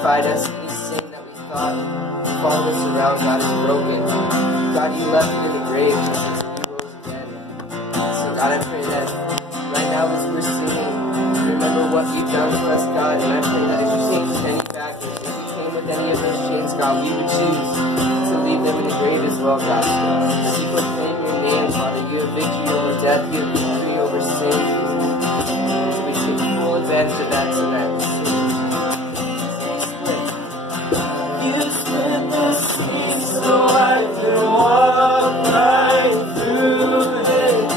identified us, any sin that we thought followed us around, God, is broken. God, you left it in the grave, Jesus, and you rose again. So God, I pray that right now as we're singing, remember what you've done for us, God, and I pray that as you change any factors, if we came with any of those chains, God, we would choose to leave them in the grave as well, God. As we proclaim your name, Father, you have victory over death, you have victory over sin, Jesus. So we take full advantage of that tonight. You split the sea so I could walk right through it.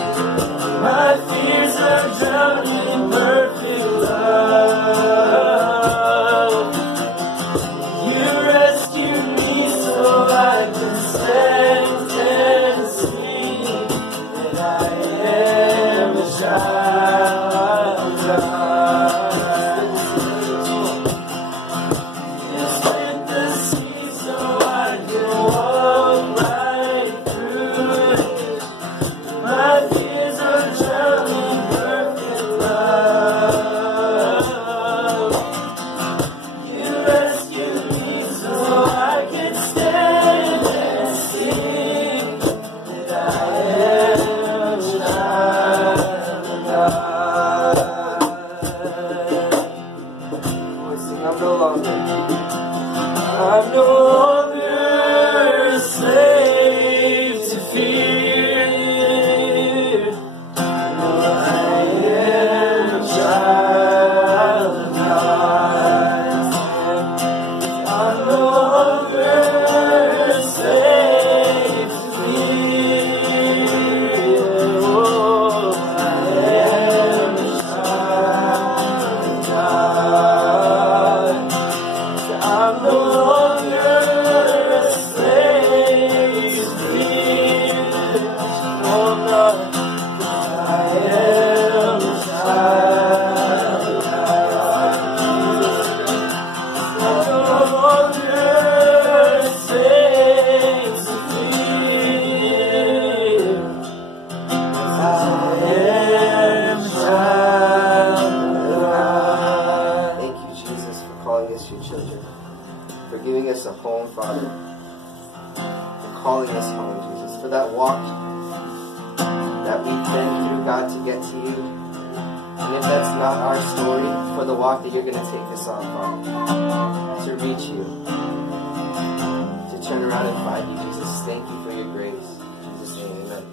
My fears are drowned in perfect love. You rescued me so I could stand and see that I am a child of God. You split the sea so I could walk right through it. My fears are drowned in perfect love. You rescued me so I could stand and sing that I am a child of God. I'm no longer a slave to fear. I am a child of God. I'm no longer a slave to fear. Oh, I am a child of God. I'm no longer a slave to fear. Oh, no. I am a child of God. I'm no longer a slave to fear. I am a child of God. Thank you, Jesus, for calling us your children, for giving us a home, Father, for calling us home, Jesus, for that walk that we've been through, God, to get to you. And if that's not our story, for the walk that you're going to take us on, Father, to reach you, to turn around and find you, Jesus. Thank you for your grace. In Jesus' name, amen.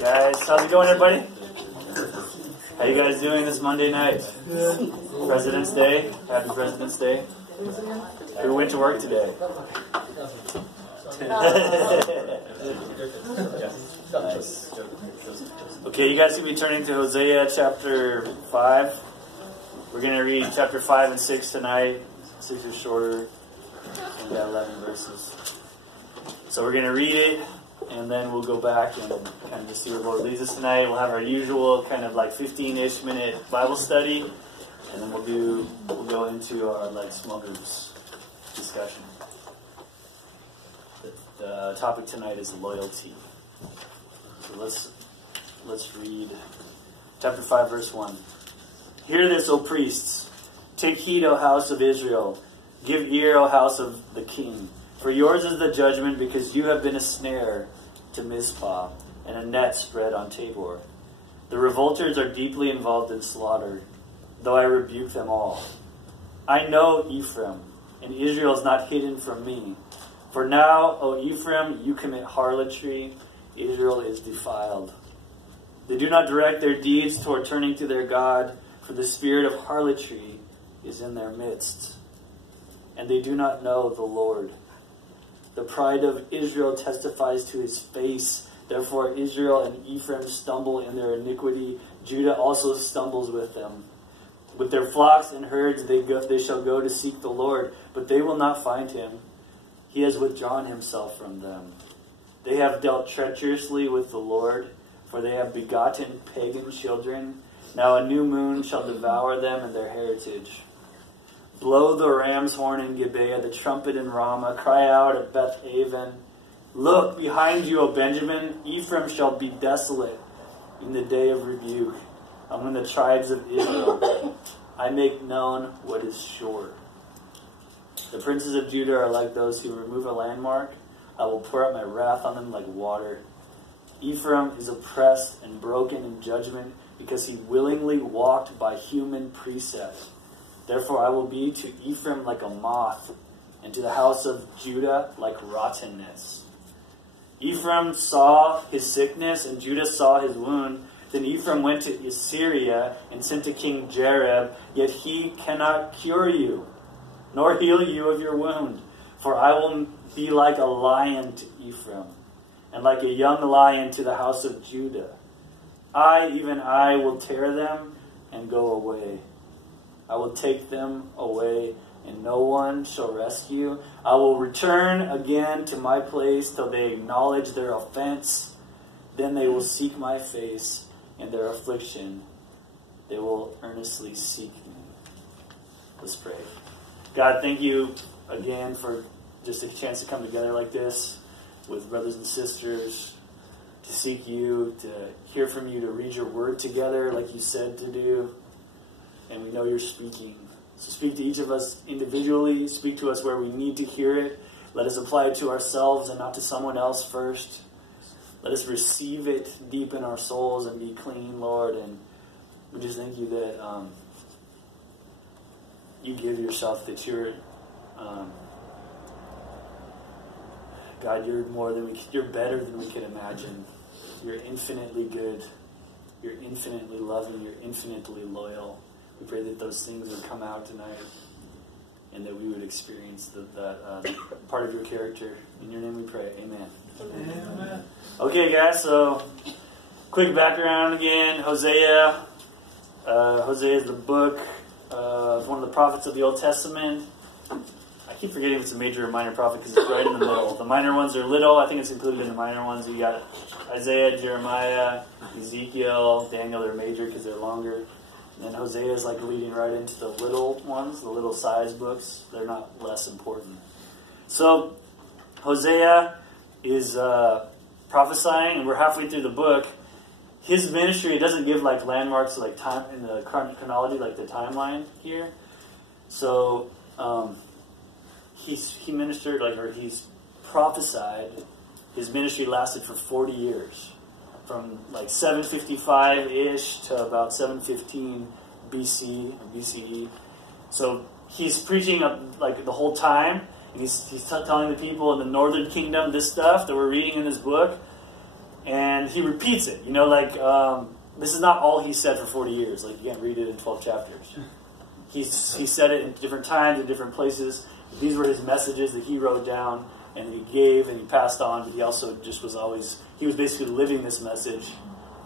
Guys, how's it going, everybody? How you guys doing this Monday night? President's Day. Happy President's Day. Who went to work today? Nice. Okay, you guys can be turning to Hosea chapter 5. We're going to read chapter 5 and 6 tonight. 6 is shorter. We got 11 verses. So we're going to read it, and then we'll go back and kind of just see where the Lord leads us tonight. We'll have our usual kind of like 15-ish minute Bible study, and then we'll go into our like small groups discussion. The topic tonight is loyalty. So let's read chapter 5, verse 1. Hear this, O priests. Take heed, O house of Israel. Give ear, O house of the king. For yours is the judgment, because you have been a snare to Mizpah and a net spread on Tabor. The revolters are deeply involved in slaughter, though I rebuke them all. I know Ephraim, and Israel is not hidden from me. For now, O Ephraim, you commit harlotry. Israel is defiled. They do not direct their deeds toward turning to their God, for the spirit of harlotry is in their midst. And they do not know the Lord. The pride of Israel testifies to his face. Therefore Israel and Ephraim stumble in their iniquity. Judah also stumbles with them. With their flocks and herds they shall go to seek the Lord, but they will not find him. He has withdrawn himself from them. They have dealt treacherously with the Lord, for they have begotten pagan children. Now a new moon shall devour them and their heritage. Blow the ram's horn in Gibeah, the trumpet in Ramah. Cry out at Beth-aven. Look behind you, O Benjamin. Ephraim shall be desolate. in the day of rebuke, among the tribes of Israel, I make known what is sure. The princes of Judah are like those who remove a landmark. I will pour out my wrath on them like water. Ephraim is oppressed and broken in judgment because he willingly walked by human precept. Therefore I will be to Ephraim like a moth, and to the house of Judah like rottenness. Ephraim saw his sickness, and Judah saw his wound. Then Ephraim went to Assyria and sent to King Jareb, yet he cannot cure you, nor heal you of your wound. For I will be like a lion to Ephraim, and like a young lion to the house of Judah. I, even I, will tear them and go away. I will take them away, and no one shall rescue. I will return again to my place till they acknowledge their offense. Then they will seek my face in their affliction. They will earnestly seek me. Let's pray. God, thank you again for just a chance to come together like this with brothers and sisters, to seek you, to hear from you, to read your word together like you said to do. And we know you're speaking. So speak to each of us individually. Speak to us where we need to hear it. Let us apply it to ourselves and not to someone else first. Let us receive it deep in our souls and be clean, Lord. And we just thank you that you give yourself, that you're, God, you're better than we could imagine. You're infinitely good. You're infinitely loving. You're infinitely loyal. We pray that those things would come out tonight, and that we would experience that part of your character. In your name we pray. Amen. Amen. Okay, guys, so quick background again. Hosea. Hosea is the book. It's one of the prophets of the Old Testament. I keep forgetting if it's a major or minor prophet because it's right in the middle. The minor ones are little. I think it's included in the minor ones. You got Isaiah, Jeremiah, Ezekiel, Daniel. They're major because they're longer. And then Hosea is like leading right into the little ones, the little size books. They're not less important. So Hosea is prophesying, and we're halfway through the book. His ministry, it doesn't give like landmarks like time in the chronology, like the timeline here. So he ministered, or he's prophesied. His ministry lasted for 40 years. From like 755-ish to about 715 BC or BCE. So he's preaching like the whole time, and he's telling the people in the northern kingdom this stuff that we're reading in this book, and he repeats it. You know, like this is not all he said for 40 years. Like you can't read it in 12 chapters. He said it in different times, in different places. These were his messages that he wrote down and he gave and he passed on, but he also just was always, he was basically living this message,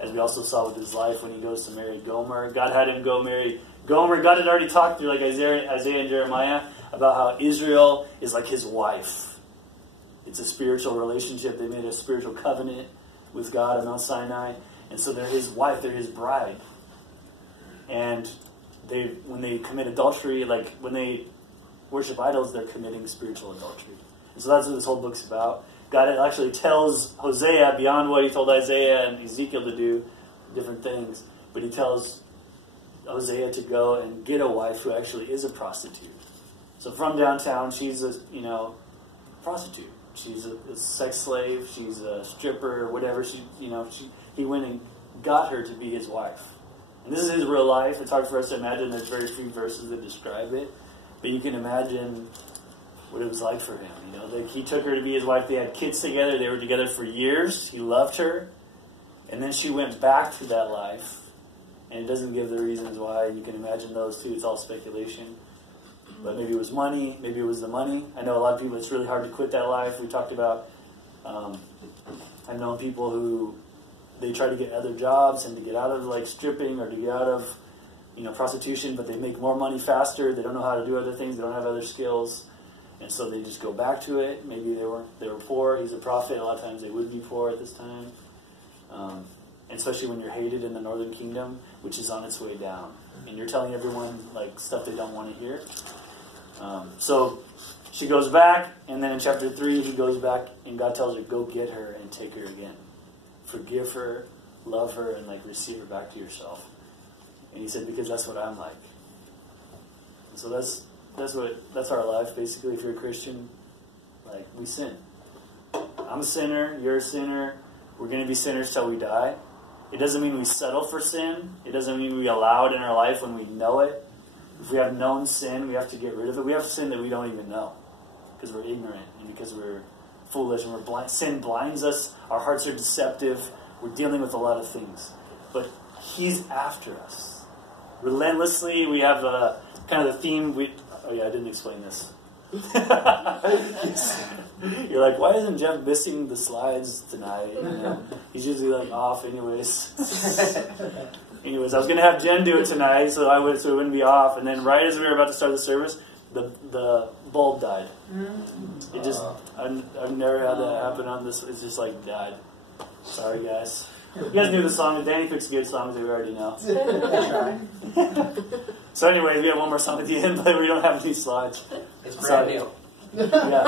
as we also saw with his life when he goes to marry Gomer. God had him go marry Gomer. God had already talked through like Isaiah and Jeremiah about how Israel is like his wife. It's a spiritual relationship. They made a spiritual covenant with God on Mount Sinai, and so they're his wife, they're his bride. And when they commit adultery, like when they worship idols, they're committing spiritual adultery. And so that's what this whole book's about. God actually tells Hosea, beyond what he told Isaiah and Ezekiel to do, different things, but he tells Hosea to go and get a wife who actually is a prostitute. So from downtown, she's a prostitute. She's a sex slave. She's a stripper, or whatever. He went and got her to be his wife. And this is his real life. It's hard for us to imagine. There's very few verses that describe it, but you can imagine what it was like for him. You know, like he took her to be his wife. They had kids together. They were together for years. He loved her. And then she went back to that life. And it doesn't give the reasons why. You can imagine those too. It's all speculation. But maybe it was money. Maybe it was the money. I know a lot of people, it's really hard to quit that life. We talked about, I've known people who, they try to get other jobs and to get out of like stripping or to get out of, prostitution, but they make more money faster. They don't know how to do other things. They don't have other skills. And so they just go back to it. Maybe they were poor. He's a prophet. A lot of times they would be poor at this time. And especially when you're hated in the northern kingdom, which is on its way down. And you're telling everyone like stuff they don't want to hear. So she goes back, and then in chapter 3, he goes back, and God tells her, go get her and take her again. Forgive her, love her and like receive her back to yourself? And he said, because that's what I'm like. And so that's our life basically. If you're a Christian, like we sin. I'm a sinner, you're a sinner. We're going to be sinners till we die. It doesn't mean we settle for sin. It doesn't mean we allow it in our life when we know it. If we have known sin, we have to get rid of it. We have sin that we don't even know because we're ignorant and because we're foolish and we're blind. Sin blinds us. Our hearts are deceptive. We're dealing with a lot of things. But he's after us. Relentlessly, we have kind of the theme. Oh yeah, I didn't explain this. You're like, why isn't Jeff missing the slides tonight? You know, he's usually like off anyways. Anyways, I was going to have Jen do it tonight so it wouldn't be off. And then right as we were about to start the service, the bulb died. It just, I've never had that happen on this. It's just like died. Sorry, guys. You guys knew the song. Danny picks good songs that we already know. So anyway, we have one more song at the end, but we don't have any slides. It's brand new. Yeah.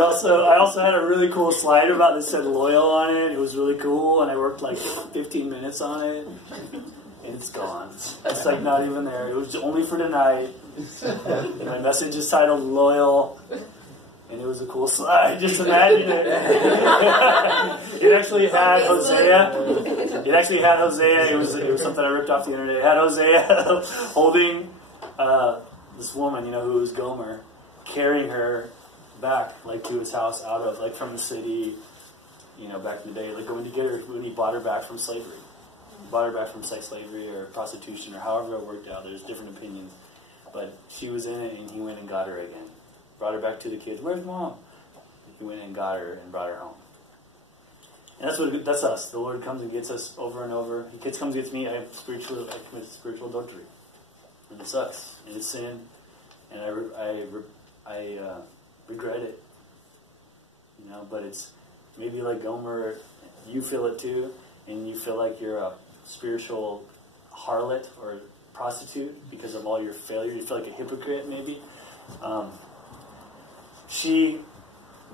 I also had a really cool slider about that said loyal on it. It was really cool, and I worked like 15 minutes on it, and it's gone. It's like not even there. It was only for tonight. And my message is titled Loyal, and it was a cool slide. Just imagine it. It actually had Hosea. It was something I ripped off the internet. It had Hosea holding this woman, who was Gomer, carrying her back, like, to his house out of, like, from the city, back in the day, like, going to get her when he bought her back from slavery. He bought her back from sex slavery or prostitution or however it worked out. There's different opinions. But she was in it, and he went and got her again. Brought her back to the kids. Where's Mom? He went and got her and brought her home. And that's us. The Lord comes and gets us over and over. The kids comes and gets me. I commit spiritual adultery. And it sucks. And it's sin. And I regret it. But it's maybe like Gomer, you feel it too. And you feel like you're a spiritual harlot or prostitute because of all your failure. You feel like a hypocrite maybe.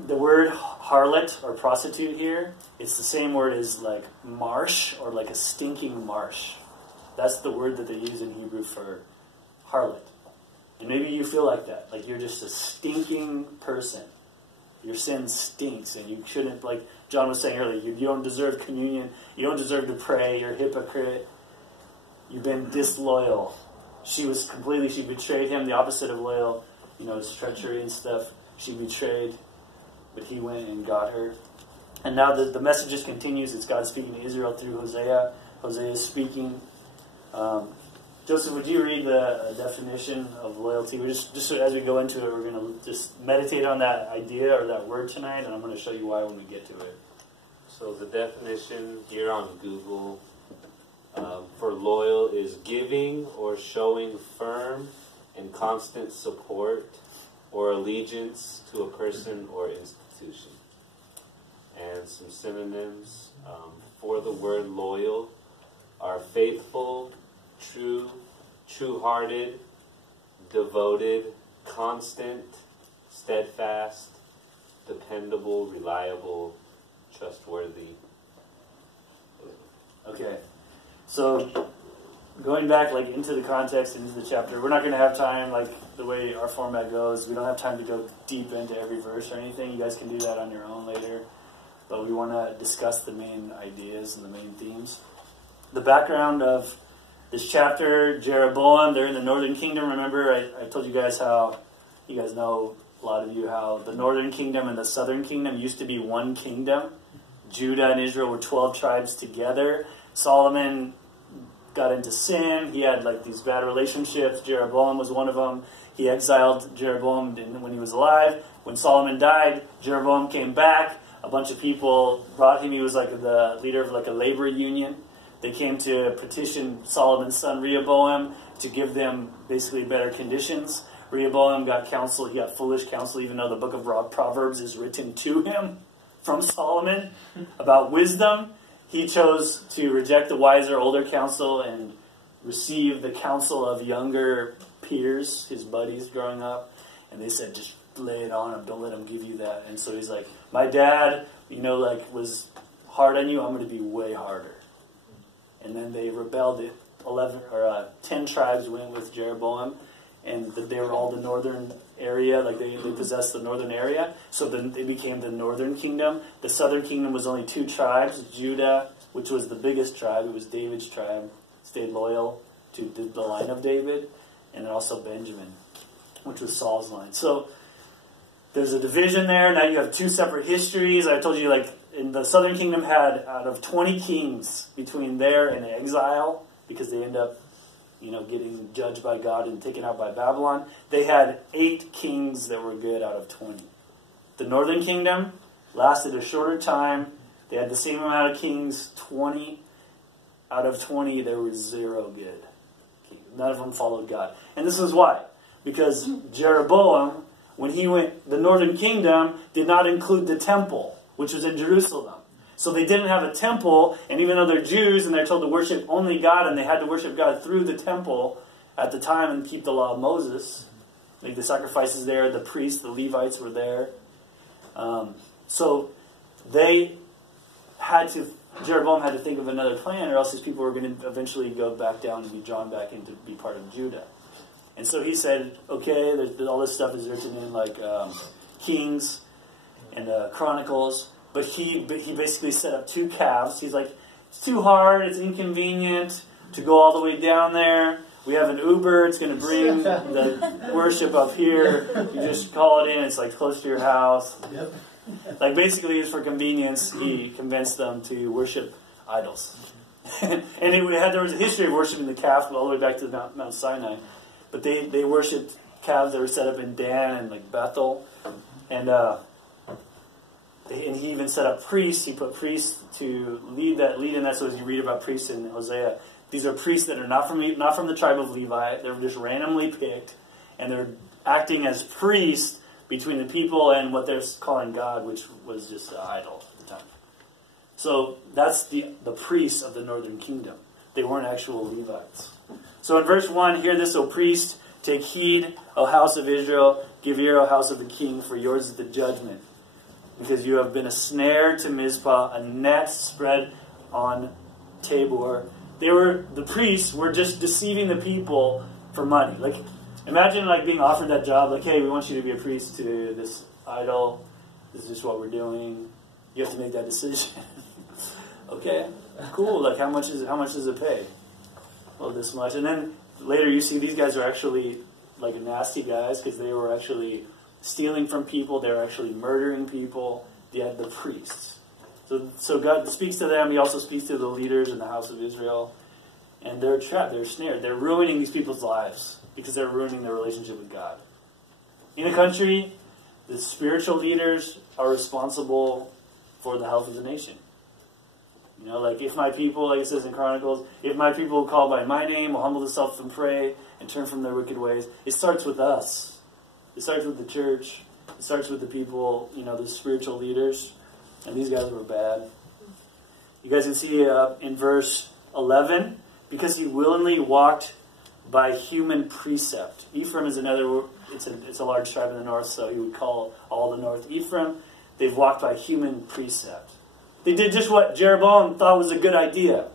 The word harlot or prostitute here, it's the same word as like marsh or like a stinking marsh. That's the word that they use in Hebrew for harlot. And maybe you feel like that, like you're just a stinking person. Your sin stinks and you shouldn't, like John was saying earlier, you don't deserve communion, you don't deserve to pray, you're a hypocrite, you've been disloyal. She betrayed him, the opposite of loyal, it's treachery and stuff. She betrayed, but he went and got her. And now the message just continues. It's God speaking to Israel through Hosea. Hosea is speaking. Joseph, would you read the definition of loyalty? We just as we go into it, we're going to just meditate on that idea or that word tonight, and I'm going to show you why when we get to it. So the definition here on Google for loyal is giving or showing firm and constant support or allegiance to a person or institution. And some synonyms for the word loyal are faithful, true, true-hearted, devoted, constant, steadfast, dependable, reliable, trustworthy. Okay, so going back into the context, into the chapter, we're not going to have time, the way our format goes. We don't have time to go deep into every verse or anything. You guys can do that on your own later. But we want to discuss the main ideas and the main themes. The background of this chapter, Jeroboam, they're in the northern kingdom. Remember, I told you guys how, you guys know, a lot of you, how the northern kingdom and the southern kingdom used to be one kingdom. Judah and Israel were 12 tribes together. Solomon got into sin. He had these bad relationships. Jeroboam was one of them. He exiled Jeroboam when he was alive. When Solomon died, Jeroboam came back. A bunch of people brought him. He was the leader of a labor union. They came to petition Solomon's son Rehoboam to give them basically better conditions. Rehoboam got counsel. He got foolish counsel, even though the book of Proverbs is written to him from Solomon about wisdom. He chose to reject the wiser, older counsel and receive the counsel of younger peers, his buddies growing up. And they said, just lay it on him. Don't let him give you that. And so he's like, my dad, was hard on you. I'm going to be way harder. And then they rebelled. 10 tribes went with Jeroboam, and they were all the northern area. Like they possessed the northern area. So then they became the northern kingdom. The southern kingdom was only 2 tribes. Judah, which was the biggest tribe, it was David's tribe, stayed loyal to the line of David, and then also Benjamin, which was Saul's line. So there's a division there. Now you have 2 separate histories. I told you, in the southern kingdom had, out of 20 kings between there and exile, because they end up, getting judged by God and taken out by Babylon, they had 8 kings that were good out of 20. The northern kingdom lasted a shorter time. They had the same amount of kings, 20. Out of 20, there were 0 good. None of them followed God. And this is why. Because Jeroboam, when he went, the northern kingdom did not include the temple, which was in Jerusalem. So they didn't have a temple, and even though they're Jews and they're told to worship only God, and they had to worship God through the temple at the time and keep the law of Moses, like the sacrifices there, the priests, the Levites were there. So Jeroboam had to think of another plan, or else these people were going to eventually go back down and be drawn back into be part of Judah. And so he said, okay, all this stuff is written in Kings and Chronicles, but he basically set up 2 calves. He's like, it's too hard, it's inconvenient to go all the way down there. We have an Uber, it's going to bring the worship up here. You just call it in, it's close to your house. Yep. Basically, it's for convenience. He convinced them to worship idols. And there was a history of worshiping the calf all the way back to Mount Sinai. But they worshipped calves that were set up in Dan and Bethel. And he even set up priests. He put priests to lead in that. So as you read about priests in Hosea, these are priests that are not from the tribe of Levi. They're just randomly picked. And they're acting as priests between the people and what they're calling God, which was just an idol at the time. So that's the priests of the northern kingdom. They weren't actual Levites. So in verse 1, hear this, O priest, take heed, O house of Israel, give ear, O house of the king, for yours is the judgment. Because you have been a snare to Mizpah, a net spread on Tabor. The priests were just deceiving the people for money. Imagine being offered that job, hey, we want you to be a priest to this idol. This is just what we're doing. You have to make that decision. Okay, cool. How much does it pay? Well, this much. And then later you see these guys are actually nasty guys, because they were actually stealing from people. They were actually murdering people. They had the priests. So God speaks to them. He also speaks to the leaders in the house of Israel. And they're trapped. They're snared. They're ruining these people's lives because they're ruining their relationship with God. In a country, the spiritual leaders are responsible for the health of the nation. If my people, like it says in Chronicles, if my people will call by my name, will humble themselves and pray and turn from their wicked ways, it starts with us. It starts with the church. It starts with the people, the spiritual leaders. And these guys were bad. You guys can see in verse 11, because he willingly walked by human precept. Ephraim is another, it's a large tribe in the north, so he would call all the north Ephraim. They've walked by human precept. They did just what Jeroboam thought was a good idea,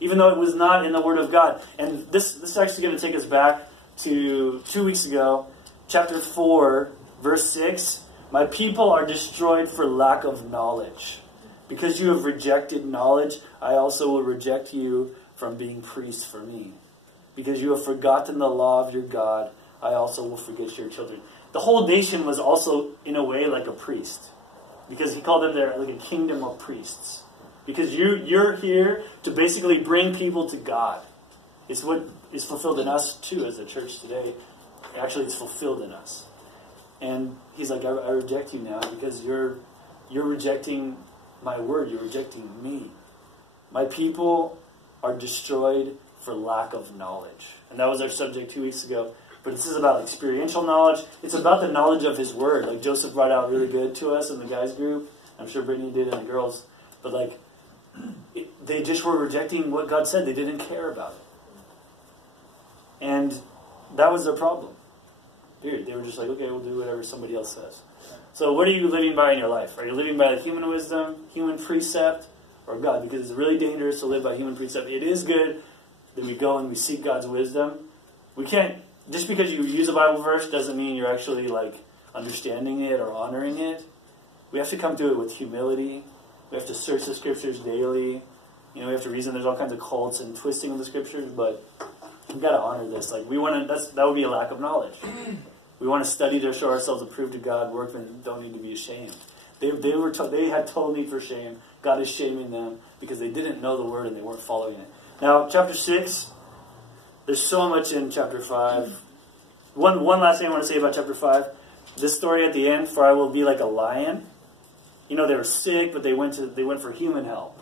even though it was not in the Word of God. And this is actually going to take us back to 2 weeks ago, chapter 4, verse 6. My people are destroyed for lack of knowledge. Because you have rejected knowledge, I also will reject you from being priests for me. Because you have forgotten the law of your God, I also will forget your children. The whole nation was also, in a way, like a priest. Because he called them there like a kingdom of priests. Because you're here to basically bring people to God. It's what is fulfilled in us, too, as a church today. Actually, it's fulfilled in us. And he's like, I reject you now because you're rejecting my word. You're rejecting me. My people are destroyed for lack of knowledge. And that was our subject 2 weeks ago. But this is about experiential knowledge. It's about the knowledge of his word. Like Joseph brought out really good to us in the guys group. I'm sure Brittany did and the girls. But they just were rejecting what God said. They didn't care about it. And that was their problem. Period. we're just like, okay, we'll do whatever somebody else says. So what are you living by in your life? Are you living by human wisdom, human precept, or God? Because it's really dangerous to live by human precept. It is good that we go and we seek God's wisdom. We can't, just because you use a Bible verse doesn't mean you're actually like understanding it or honoring it. We have to come to it with humility. We have to search the scriptures daily. We have to reason. There's all kinds of cults and twisting of the scriptures, but we've got to honor this. Like that would be a lack of knowledge. We want to study to show ourselves approved to God. Workmen don't need to be ashamed. They had total need for shame. God is shaming them because they didn't know the word and they weren't following it. Now, chapter 6, there's so much in chapter 5. One last thing I want to say about chapter 5. This story at the end, for I will be like a lion. They were sick, but they went for human help.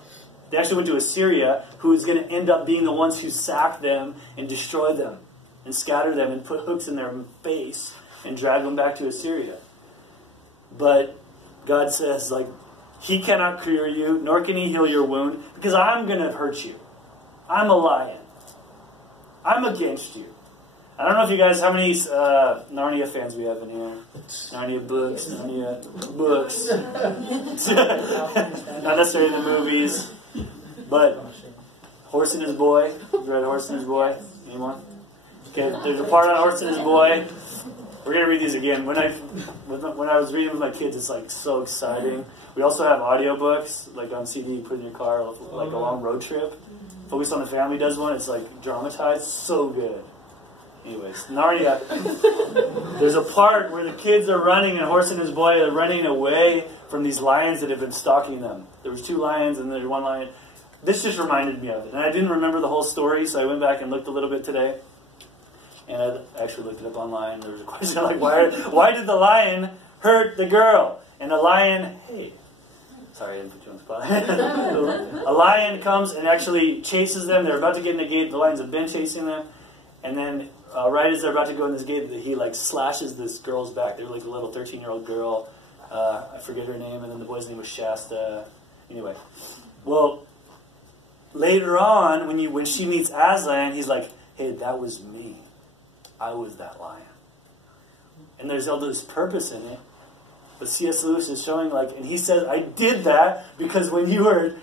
They actually went to Assyria, who is going to end up being the ones who sack them and destroy them and scatter them and put hooks in their face and drag them back to Assyria. But God says, like, He cannot cure you, nor can He heal your wound, because I'm going to hurt you. I'm a lion. I'm against you. I don't know if you guys, how many Narnia fans we have in here. Narnia books. Not necessarily the movies. But Horse and His Boy. You read Horse and His Boy? Anyone? Okay, there's a part on Horse and His Boy. We're going to read these again. When I was reading with my kids, it's like so exciting. We also have audiobooks, like on CD you put in your car, like a long road trip. Focus on the Family does one. It's like dramatized. So good. Anyways, Narnia. There's a part where the kids are running, and Horse and His Boy are running away from these lions that have been stalking them. There was 2 lions, and there's 1 lion. This just reminded me of it. And I didn't remember the whole story, so I went back and looked a little bit today. And I actually looked it up online. There was a question like, why did the lion hurt the girl? And the lion, sorry, I didn't put you on the spot. A lion comes and actually chases them. They're about to get in the gate. The lions have been chasing them. And then right as they're about to go in this gate, he like slashes this girl's back. They were like a little 13-year-old girl. I forget her name. And then the boy's name was Shasta. Anyway. Well, later on, when she meets Aslan, he's like, hey, that was me. I was that lion. And there's all this purpose in it. But C.S. Lewis is showing, like, and he says, I did that because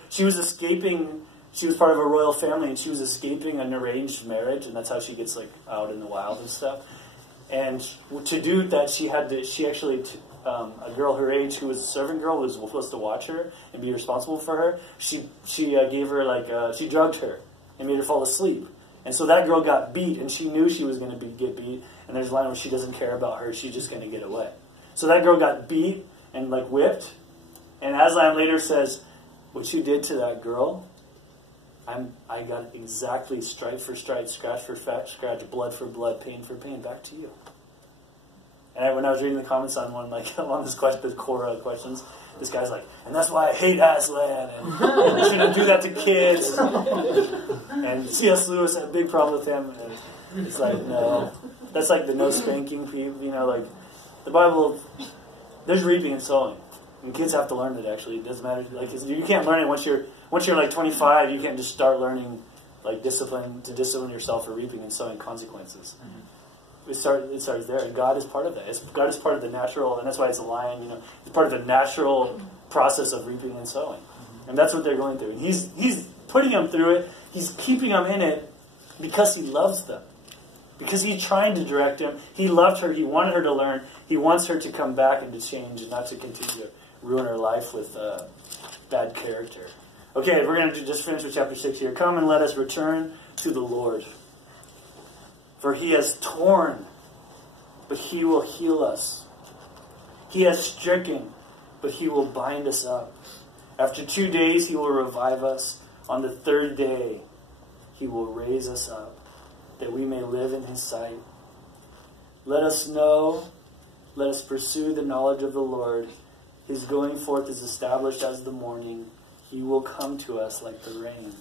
she was escaping, she was part of a royal family, and she was escaping an arranged marriage, and that's how she gets, like, out in the wild and stuff. And to do that, a girl her age who was a servant girl was supposed to watch her and be responsible for her. She gave her, she drugged her and made her fall asleep. And so that girl got beat, and she knew she was going to get beat. And there's a line where she doesn't care about her; she's just going to get away. So that girl got beat and like whipped. And Aslan later says, "What you did to that girl, I got exactly stripe for stripe, scratch for scratch, blood for blood, pain for pain, back to you." And when I was reading the comments on one, like on this question, the core questions, this guy's like, and that's why I hate Aslan, and you shouldn't do that to kids. And C.S. Lewis had a big problem with him, and it's like, no, that's like the no spanking people, like the Bible. There's reaping and sowing, and kids have to learn it. Actually, it doesn't matter. Like you can't learn it once you're like 25. You can't just start learning like discipline yourself for reaping and sowing consequences. Mm-hmm. It starts there, and God is part of that. God is part of the natural, and that's why it's a lion. It's part of the natural process of reaping and sowing, and that's what they're going through. And He's putting them through it. He's keeping them in it because He loves them, because He's trying to direct them. He loved her. He wanted her to learn. He wants her to come back and to change, and not to continue to ruin her life with bad character. Okay, we're going to just finish with chapter 6 here. Come and let us return to the Lord. For He has torn, but He will heal us. He has stricken, but He will bind us up. After 2 days He will revive us. On the 3rd day He will raise us up, that we may live in His sight. Let us pursue the knowledge of the Lord. His going forth is established as the morning. He will come to us like the rain,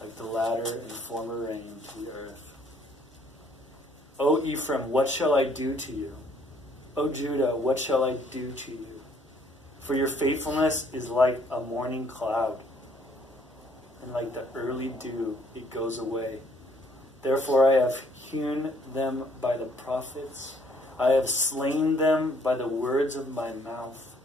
like the latter and former rain to the earth. O Ephraim, what shall I do to you? O Judah, what shall I do to you? For your faithfulness is like a morning cloud, and like the early dew, it goes away. Therefore I have hewn them by the prophets, I have slain them by the words of my mouth.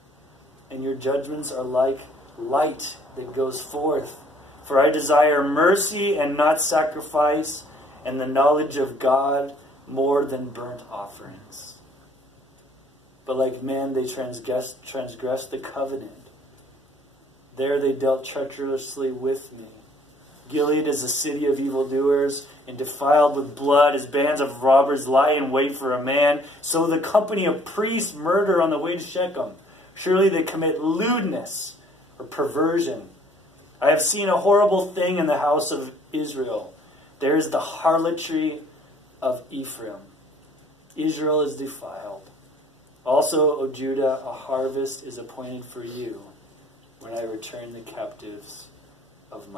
And your judgments are like light that goes forth. For I desire mercy and not sacrifice, and the knowledge of God more than burnt offerings. But like men, they transgressed the covenant. There they dealt treacherously with me. Gilead is a city of evildoers, and defiled with blood, as bands of robbers lie in wait for a man. So the company of priests murder on the way to Shechem. Surely they commit lewdness or perversion. I have seen a horrible thing in the house of Israel. There is the harlotry of Ephraim. Israel is defiled. Also, O Judah, a harvest is appointed for you when I return the captives of my